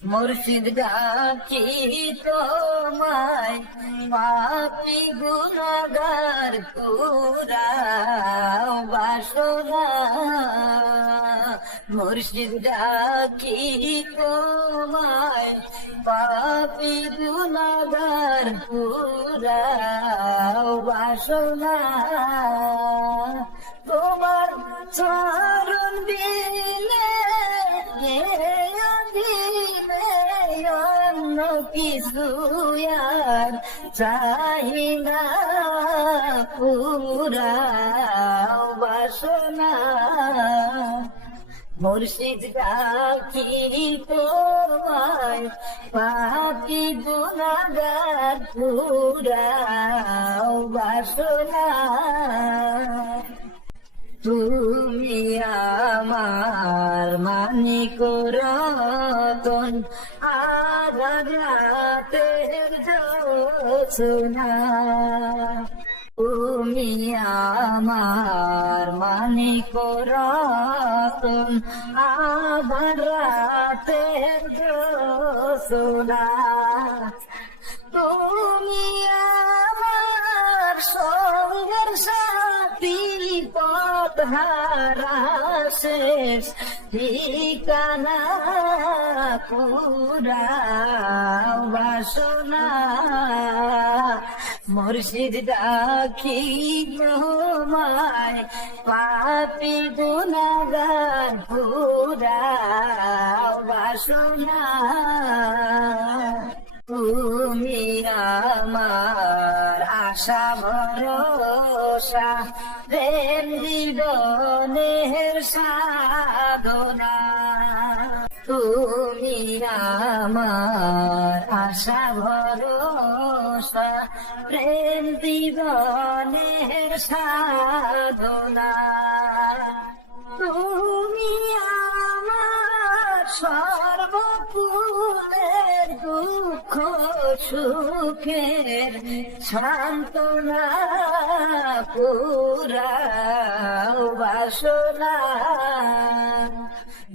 মুর্শিদ ডাকি তোমায়, পাপী গুনাহগার পুরাও বাসনা। মুর্শিদ ডাকি তোমায়, পাপী গুনাহগার পুরাও বাসনা। তোমার চরণ বিলে অন্য কিছু আর চাহি না, পুরাও বাসনা। মুর্শিদ ডাকি তোমায়, পাপী গুনাহগার পুরাও বাসনা। তুমি আমার মানিক রতন, আধার রাতের জোছনা। তুমি আমার মানিক রতন, আধার রাতের জোছনা। তুমি আমার সঙ্গের সাথী, পথহারা শেষ ঠিকানা, পুরাও বাসনা। মুর্শিদ ডাকি তোমায়, পাপী গুনাহগার পুরাও বাসনা। তুমি আমার আশা ভরসা, প্রেম জীবনের সাধনা। তুমি আমার আশা ভরসা, প্রেম জীবনের সাধনা। তুমি আমার সর্বকুলের দুঃখ সুখের সান্ত্বনা, পুরাও বাসনা।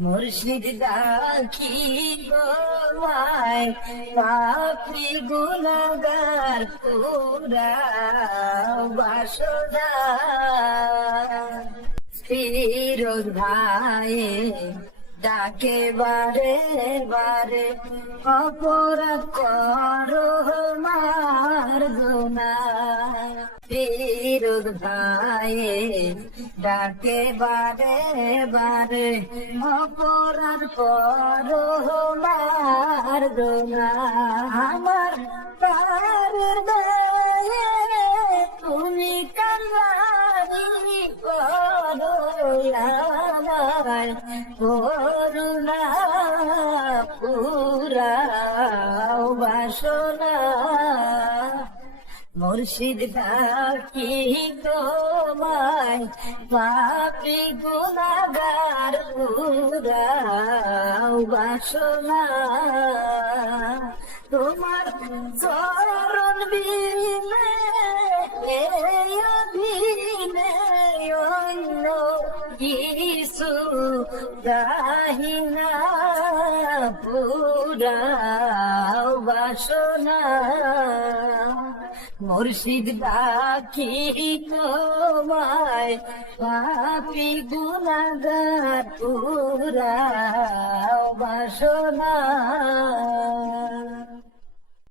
মুর্শিদ ডাকি তোমায়, পাপী গুনাহগার পুরাও বাসনা। ফিরোজ ভাইয়ে ডাকে বারে বারে, অপরাধ করো মার্জনা। ফিরোজ ভাইয়ে ডাকে বারে বারে, অপরাধ করো মার্জনা। আমার তারের গায়ে তুমি কান্নারি করো আমায়, করুণা পুরাও বাসনা। মুর্শিদ ডাকি তোমায়, পাপী গুনাহগার পুরাও বাসনা। তোমার চরণ বিলে অধীনে অন্য কিছু চাহি না, পুরাও বাসনা। মুর্শিদ ডাকি তোমায়, পাপী গুনাহগার পুরাও বাসনা।